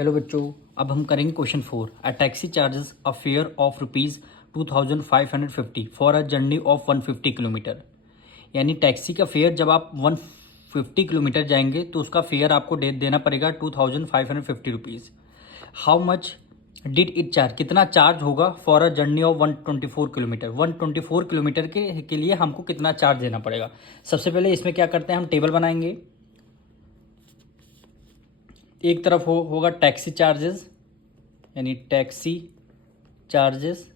Hello बच्चों, अब हम करेंगे question 4। A taxi charges a fair of ₹2550 for a journey of 150 kilometre. यानी टैक्सी का फेयर जब आप 150 किलोमीटर जाएंगे तो उसका फेयर आपको देना पड़ेगा ₹2550। How much did it charge, कितना चार्ज होगा for a journey of 124 kilometre. 124 kilometre के लिए हमको कितना चार्ज देना पड़ेगा। सबसे पहले इसमें क्या करते हैं, हम टेबल बनाएंगे। एक तरफ होगा टैक्सी चार्जेस, यानी टैक्सी चार्जेस,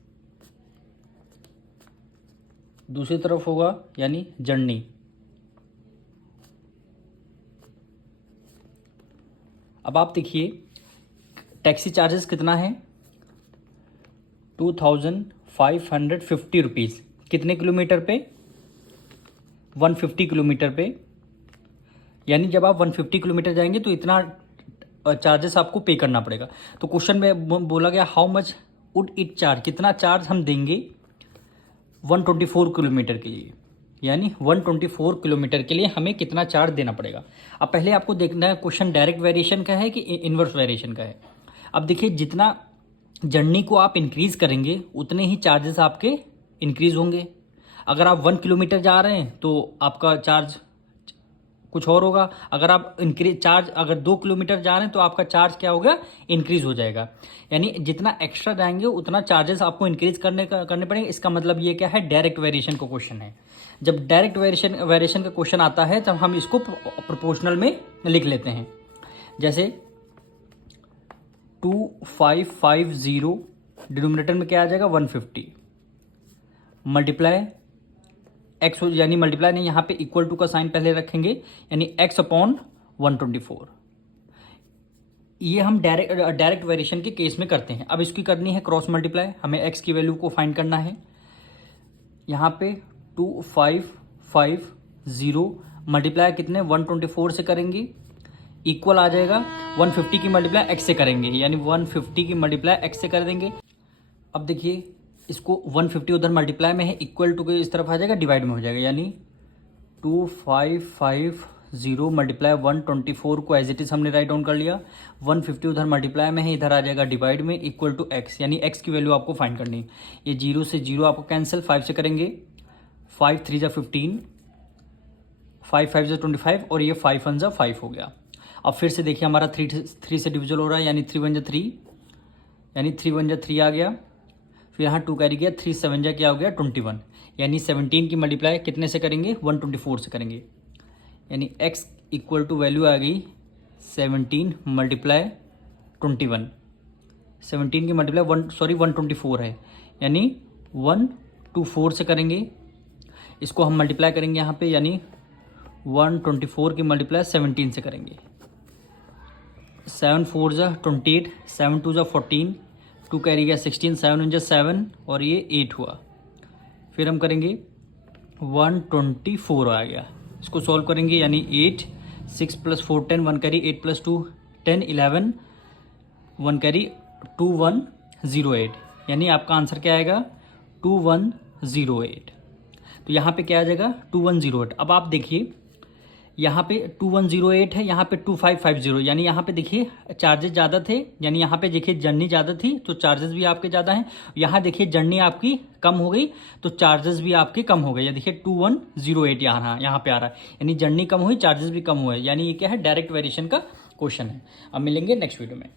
दूसरी तरफ होगा यानी जर्नी। अब आप देखिए टैक्सी चार्जेस कितना है, ₹2550। कितने किलोमीटर पे? 150 किलोमीटर पे। यानी जब आप 150 किलोमीटर जाएंगे तो इतना चार्जेस आपको पे करना पड़ेगा। तो क्वेश्चन में बोला गया how much would it charge, कितना चार्ज हम देंगे 124 किलोमीटर के लिए। यानी 124 किलोमीटर के लिए हमें कितना चार्ज देना पड़ेगा। अब पहले आपको देखना है क्वेश्चन डायरेक्ट वेरिएशन का है कि इन्वर्स वेरिएशन का है। अब देखिए जितना जर्नी को आप इंक्रीज करेंगे उतने ही चार्जेस आपके इंक्रीज होंगे। अगर आप 1 किलोमीटर जा रहे हैं तो आपका चार्ज कुछ और होगा। अगर आप इंक्रीज चार्ज अगर 2 किलोमीटर जा रहे हैं तो आपका चार्ज क्या होगा, इंक्रीज हो जाएगा। यानी जितना एक्स्ट्रा जाएंगे उतना चार्जेस आपको इंक्रीज करने पड़ेंगे। इसका मतलब ये क्या है, डायरेक्ट वेरिएशन का क्वेश्चन है। जब डायरेक्ट वेरिएशन का क्वेश्चन आता है तब हम इसको प्रोपोर्शनल में लिख लेते हैं। जैसे 2550 डिनोमिनेटर में क्या आ जाएगा 150 मल्टीप्लाई एक्स, यानी मल्टीप्लाई नहीं, यहाँ पे इक्वल टू का साइन पहले रखेंगे, यानी x अपॉन 124। ये हम डायरेक्ट वेरिएशन के केस में करते हैं। अब इसकी करनी है क्रॉस मल्टीप्लाई, हमें x की वैल्यू को फाइंड करना है। यहाँ पे 2550 मल्टीप्लाई कितने 124 से करेंगे, इक्वल आ जाएगा 150 की मल्टीप्लाई x से करेंगे, यानी 150 की मल्टीप्लाई x से कर देंगे। अब देखिए इसको 150 उधर मल्टीप्लाई में है, इक्वल टू के इस तरफ आ जाएगा, डिवाइड में हो जाएगा। यानी 2550 मल्टीप्लाई 124 को एज इट इज हमने राइट डाउन कर लिया। 150 उधर मल्टीप्लाई में है, इधर आ जाएगा डिवाइड में, इक्वल टू x, यानी x की वैल्यू आपको फाइंड करनी है। ये 0 से 0 आपको कैंसिल, 5 से करेंगे, 5 3 जा 15, 5 5 जा 25 और ये 5 1 जा 5 हो गया। अब फिर से देखिए हमारा 3 से डिविजल हो रहा है, यानी 3 1 जा 3, यानी 3 1 जा 3 आ गया। फिर यहाँ 2 कैरी गया, 3 7 जा क्या हो गया 21, यानी 17 की मल्टीप्लाई कितने से करेंगे 124 से करेंगे। यानी x इक्वल टू वैल्यू आ गई 17 मल्टीप्लाई 21, 17 की मल्टीप्लाई 124 है, यानी 124 से करेंगे। इसको हम मल्टीप्लाई करेंगे यहाँ पे, यानी 124 की मल्टीप्लाई 17 से करेंगे। 7 4 जा 28, 7 2 जा 14, 2 कैरी गया 16, 7 1 जा 7 और ये 8 हुआ। फिर हम करेंगे 124 आ गया, इसको सॉल्व करेंगे, यानी 8 6 + 4 10, 1 कैरी 8 + 2 10 11, 1 कैरी 2108, यानी आपका आंसर क्या आएगा 2108। तो यहाँ पे क्या आ जाएगा 2108। अब आप देखिए यहाँ पे 2108 है, यहाँ पे 2550, यानी यहाँ पे देखिए चार्जेस ज़्यादा थे, यानी यहाँ पे देखिए जर्नी ज़्यादा थी तो चार्जेस भी आपके ज़्यादा हैं। यहाँ देखिए जर्नी आपकी कम हो गई तो चार्जेस भी आपके कम हो गए। या देखिए 2108 यहाँ पे आ रहा है, यानी जर्नी कम हुई चार्जेस भी कम हुए, यानी ये क्या है डायरेक्ट वेरिएशन का क्वेश्चन है। अब मिलेंगे नेक्स्ट वीडियो में।